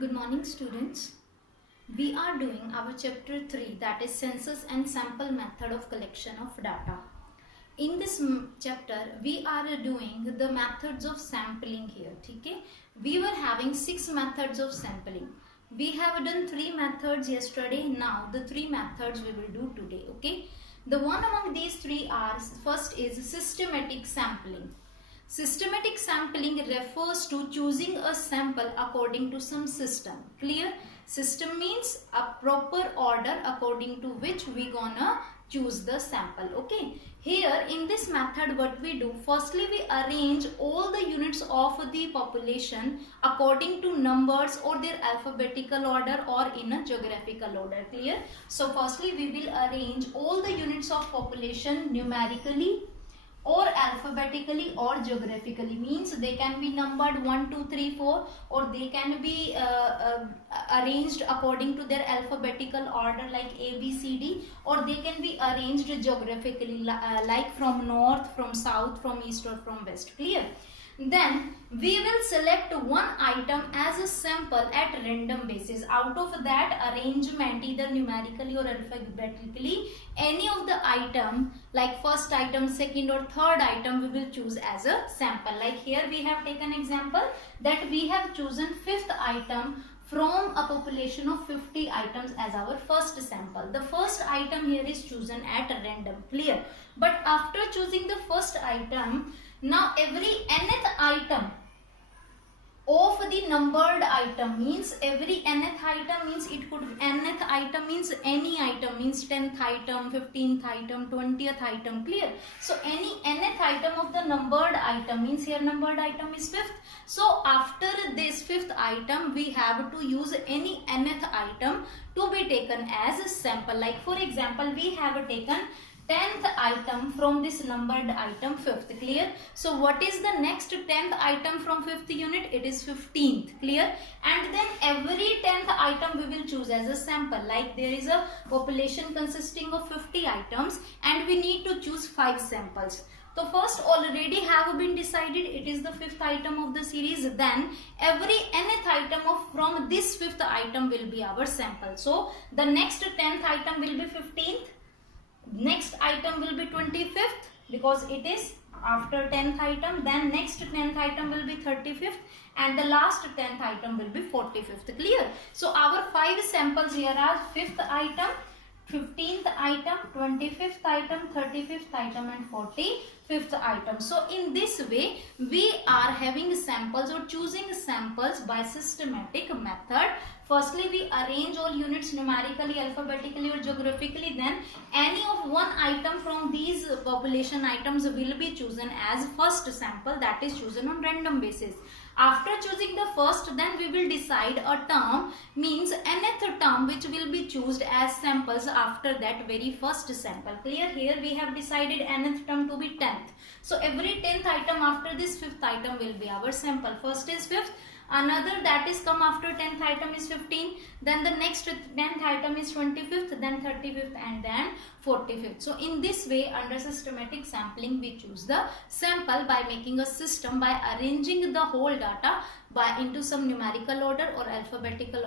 Good morning, students. We are doing our chapter 3, that is census and sample method of collection of data. In this chapter, we are doing the methods of sampling here. Okay? We were having 6 methods of sampling. We have done 3 methods yesterday. Now the 3 methods we will do today. Okay? The one among these 3 are, first is systematic sampling. Systematic sampling refers to choosing a sample according to some system. Clear? System means a proper order according to which we gonna choose the sample. Okay. Here in this method what we do, firstly we arrange all the units of the population according to numbers or their alphabetical order or in a geographical order. Clear? So firstly we will arrange all the units of population numerically or alphabetically or geographically, means they can be numbered 1 2 3 4 or they can be arranged according to their alphabetical order like A B C D, or they can be arranged geographically like from north, from south, from east or from west. Clear? Then we will select one item as a sample at random basis. Out of that arrangement, either numerically or alphabetically, any of the item like first item, second or third item we will choose as a sample. Like here we have taken example that we have chosen fifth item from a population of 50 items as our first sample. The first item here is chosen at random. Clear? But after choosing the first item, now every nth item of the numbered item, means every nth item means it could nth item means any item, means 10th item, 15th item, 20th item. Clear? So any nth item of the numbered item, means here numbered item is 5th. So after this 5th item we have to use any nth item to be taken as a sample. Like for example we have taken 10th item from this numbered item 5th. Clear? So what is the next 10th item from 5th unit? It is 15th. Clear? And then every 10th item we will choose as a sample. Like there is a population consisting of 50 items and we need to choose 5 samples. So first already have been decided it is the 5th item of the series. Then every nth item from this 5th item will be our sample. So the next 10th item will be 15th. Next item will be 25th because it is after 10th item. Then next 10th item will be 35th and the last 10th item will be 45th. Clear? So our 5 samples here are 5th item, 15th item, 25th item, 35th item and 45th item. So in this way we are having samples or choosing samples by systematic method. Firstly we arrange all units numerically, alphabetically or geographically. Then any of one item from these population items will be chosen as first sample, that is chosen on random basis. After choosing the first, then we will decide a term, means nth term which will be chosen as samples after that very first sample. Clear? Here we have decided nth term to be 10th. So every 10th item after this 5th item will be our sample. First is 5th. Another that is come after 10th item is 15, then the next 10th item is 25th, then 35th and then 45th. So in this way under systematic sampling we choose the sample by making a system, by arranging the whole data by into some numerical order or alphabetical